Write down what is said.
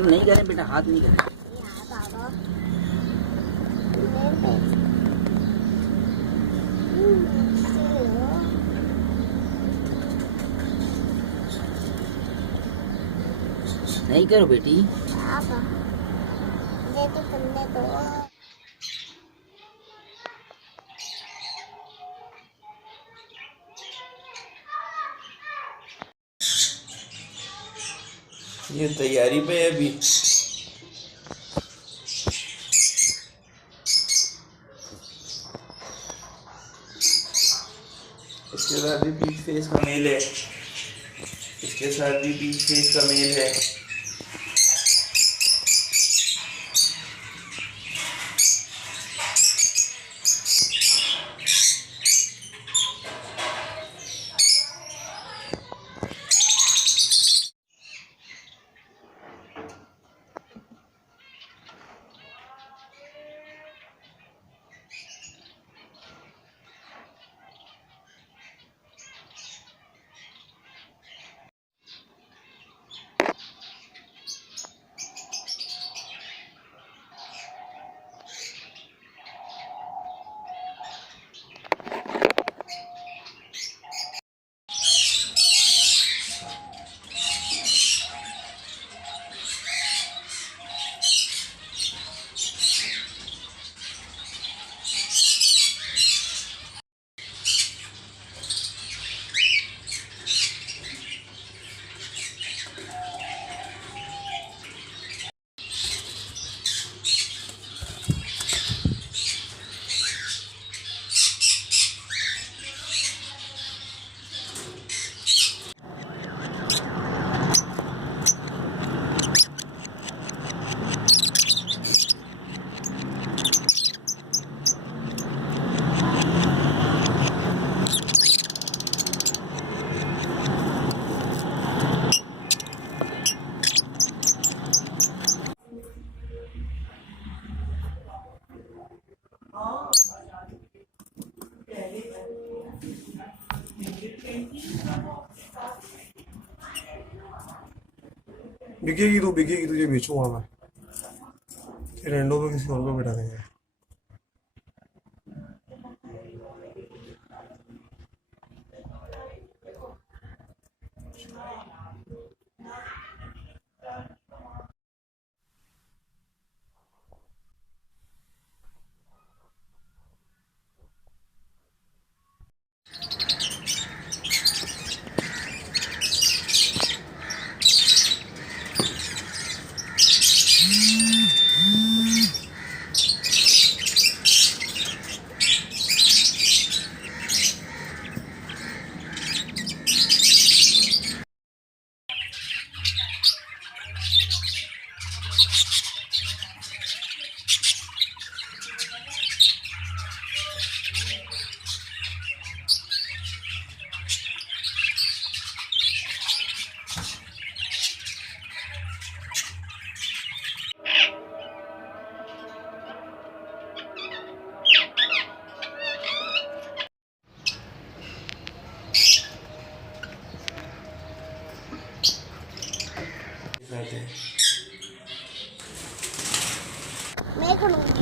नहीं करें बेटा, हाथ नहीं करें। नहीं करो बेटी। ये तो करने दो। ये तैयारी पे है अभी। इसके साथ भी पीच फेस का मेल है। इसके साथ भी पीच फेस का मेल है। बिकेगी तुझे बेचूंगा मैं। रेंडो पे किसी और को बैठा देंगे। मैं करूँगी।